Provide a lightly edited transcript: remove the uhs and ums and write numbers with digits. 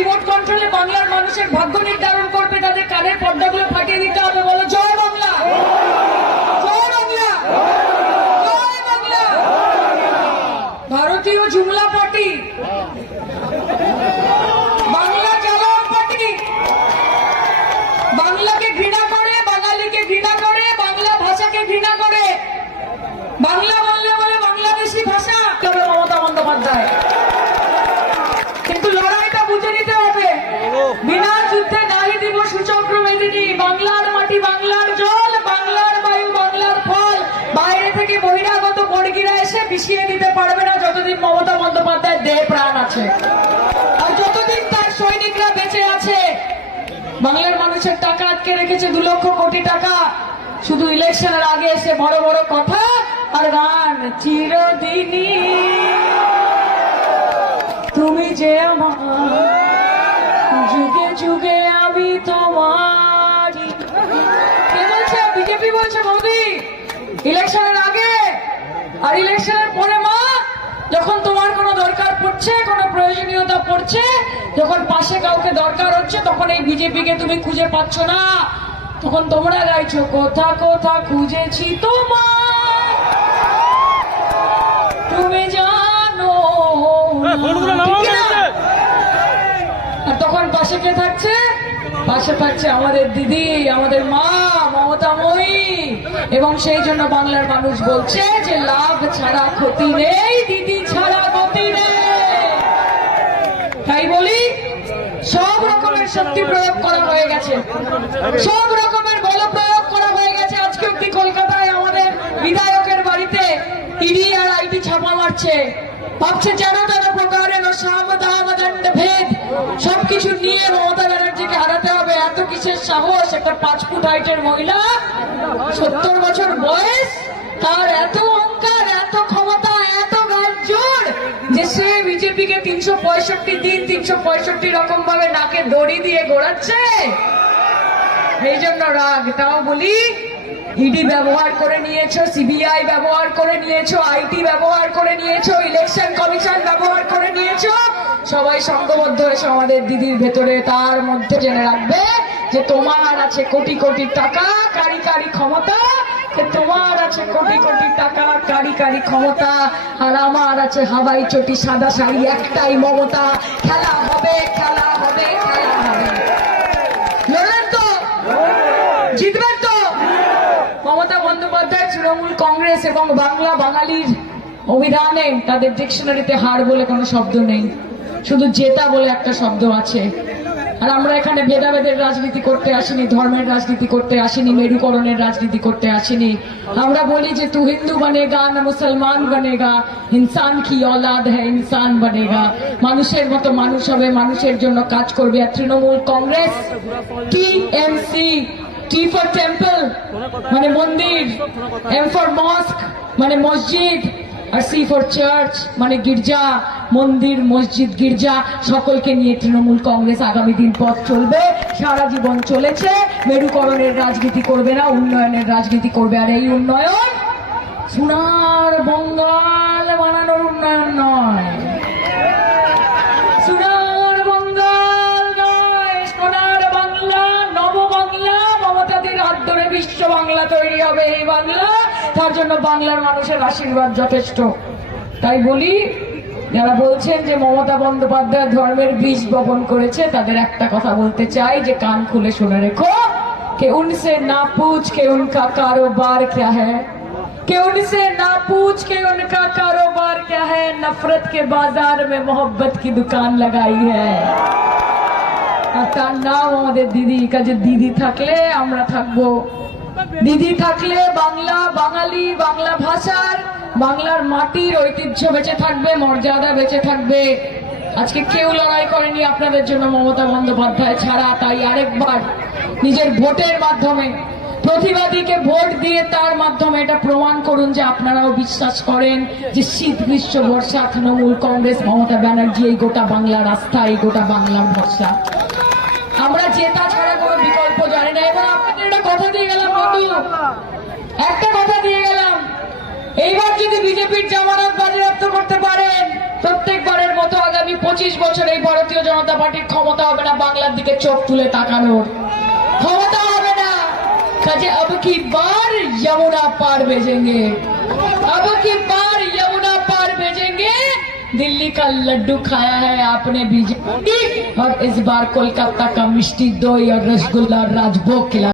Remote কন্ট্রোলে বাংলার মানুষের ভাগ্য নির্ধারণ করবে, তাদের কানের পর্দাগুলো ফাটিয়ে দিতে হবে। বলো জয় বাংলা, জয় বাংলা, জয় বাংলা। ভারতীয় জুমলা পার্টি, বাংলা জ্বালাও পার্টি, বাংলাকে ঘৃণা করে, বাঙালিকে ঘৃণা করে, বাংলা ভাষাকে ঘৃণা করে, বাংলা বললে বলে বাংলাদেশি ভাষা। মমতা বন্দ্যোপাধ্যায় কিন্তু লড়াইটা বুঝে নিতে হবে, বিনা যুদ্ধে নাহি দিব সুচক্র মেদিনী। বাংলার মাটি, বাংলার জল, বাংলার বায়ু, বাংলার ফল বাইরে থেকে বহিরাগত বর্গীরা এসে বিষিয়ে দিতে পারবে না যতদিন মমতা বন্দ্যোপাধ্যায়ের দেহ প্রাণ আছে, আর যতদিন তার সৈনিকরা বেঁচে আছে। বাংলার মানুষের টাকা আটকে রেখেছে 2 লক্ষ কোটি টাকা, শুধু ইলেকশনের আগে এসে বড় বড় কথা আর গান। চিরদিনই তুমি যে আমার, যুগে যুগে আমি তোমারই। কে বলছে? বিজেপি বলছে মোদি ইলেকশনের আগে আর ইলেকশনের পরে। মা, যখন তোমার কোনো দরকার পড়ছে, কোনো প্রয়োজনীয়তা পড়ছে, যখন পাশে কাউকে দরকার হচ্ছে, তখন এই বিজেপিকে তুমি খুঁজে পাচ্ছ না, তখন তোমরা গাইছো কোথা কোথা খুঁজেছি তোমার, তুমি জানো। আর তখন পাশে কে থাকছে? পাশে থাকছে আমাদের দিদি, আমাদের মা মমতাময়ী। এবং সেই জন্য বাংলার মানুষ বলছে যে লাভ ছাড়া ক্ষতি নেই, দিদি ছাড়া গতি নেই। তাই বলি, সব রকমের শক্তি প্রয়োগ করা হয়ে গেছে, সব রকমের বল প্রয়োগ করা হয়ে গেছে। আজকে অব্দি কলকাতায় আমাদের বিধায়কের বাড়িতে ইডি আর আইটি ছাপা মারছে, ভাবছে যেন তেন প্রকারের সামদামদণ্ড ভেদ সবকিছু নিয়ে মমতা ব্যানার্জিকে হারাতে হবে। এত কিসের সাহস? একটা 5 ফুট হাইটের মহিলা, 70 বছর বয়স, তার এত অহংকার, এত ক্ষমতা, এত গাজর যে সে বিজেপিকে 365 দিন 365 রকম ভাবে নাকে দড়ি দিয়ে ঘোরাচ্ছে। এই জন্য রাগ। তাও বলি, ইডি ব্যবহার করে নিয়েছো, সিবিআই ব্যবহার করে নিয়েছো, আইটি ব্যবহার করে নিয়েছো, ইলেকশন কমিশন ব্যবহার করে নিয়েছো, সবাই সংঘবদ্ধ হয়েছে আমাদের দিদির ভেতরে। তার মধ্যে জেনে রাখবে যে তোমার আছে কোটি কোটি টাকা, কারিগরি ক্ষমতা, তোমার আছে কোটি কোটি টাকা, কারিগরি ক্ষমতা, আর আমার আছে হাওয়াই চটি সাদা শাড়ি, একটাই মমতা। খেলা হবে, খেলা হবে, খেলা হবে। লড়লেন তো? জিতবেন তো? মমতা বন্দ্যোপাধ্যায়, তৃণমূল কংগ্রেস এবং বাংলা বাঙালির অভিধানে, তাদের ডিকশনারিতে হার বলে কোনো শব্দ নেই, শুধু জেতা বলে একটা শব্দ আছে। আর আমরা এখানে ভেদাভেদের রাজনীতি করতে আসিনি, ধর্মের রাজনীতি করতে আসিনি, মেরুকরণের রাজনীতি করতে আসিনি। আমরা বলি যে তু হিন্দু বনেগা না মুসলমান বনেগা, ইনসান কি औलाद है ইনসান বনেগা। মানুষের মতো মানুষ হবে, মানুষের জন্য কাজ করবে। আর Trinamool Congress, TMC, T for temple মানে মন্দির, এম ফর মস্ক মানে মসজিদ, আর সি ফর চার্চ মানে গির্জা। মন্দির, মসজিদ, গির্জা সকলকে নিয়ে তৃণমূল কংগ্রেস আগামী দিন পথ চলবে, সারা জীবন চলেছে। মেরুকরণের রাজনীতি করবে না, উন্নয়নের রাজনীতি করবে। আর এই উন্নয়ন সোনার বঙ্গাল বানানোর উন্নয়ন নয়, সোনার বঙ্গাল নয়, সোনার বাংলা, নব বাংলা, মমতাদির হাত ধরে বিশ্ব বাংলা তৈরি হবে এই বাংলা। তার জন্য বাংলার মানুষের আশীর্বাদ যথেষ্ট। তাই বলি, যারা বলছেন যে মমতা বন্দ্যোপাধ্যায় ধর্মের বীজ বপন করেছে, তাদের একটা কথা বলতে চাই যে কান খুলে শুনে রেখো, কে উনসে না পুছ কে উনকা কারোবার क्या है, के उनसे ना पूछ के उनका कारोबार क्या है, नफरत के बाजार में मोहब्बत की दुकान लगाई है। আর তার নাম আমাদের দিদি। কাজে দিদি থাকলে আমরা থাকবো, দিদি থাকলে বাংলা, বাঙালি, বাংলা ভাষার, বাংলার মাটির ঐতিহ্য বেঁচে থাকবে, মর্যাদা বেঁচে থাকবে। আজকে কেউ লড়াই করেনি আপনাদের জন্য মমতা বন্দ্যোপাধ্যায় ছাড়া। তাই আরেকবার নিজের ভোটের মাধ্যমে, প্রতিবাদীকে ভোট দিয়ে তার মাধ্যমে এটা প্রমাণ করুন যে আপনারাও বিশ্বাস করেন যে শীত, গ্রীষ্ম, বর্ষা তৃণমূল কংগ্রেস, মমতা ব্যানার্জি এই গোটা বাংলার আস্থা, এই গোটা বাংলার ভরসা। আমরা জেতা ছাড়া কোনো বিকল্প জানি না। এবার আপনাদের একটা কথা দিয়ে গেলাম বন্ধু, একটা কথা দিয়ে গেলাম, এইবার যদি বিজেপির জামানত বাজেয়াপ্ত করতে পারেন, প্রত্যেকবারের মতো আগামী 25 বছর এই ভারতীয় জনতা পার্টির ক্ষমতা হবে না বাংলার দিকে চোখ তুলে তাকানোর, ক্ষমতা হবে না। কাজে अब की बार यमुना पार भेजेंगे, अब की बार यमुना पार भेजेंगे। दिल्ली का लड्डू खाया है आपने बीजेपी, और इस बार कोलकाता का मिष्टी दोई और रसगुल्ला और राजभोग खिला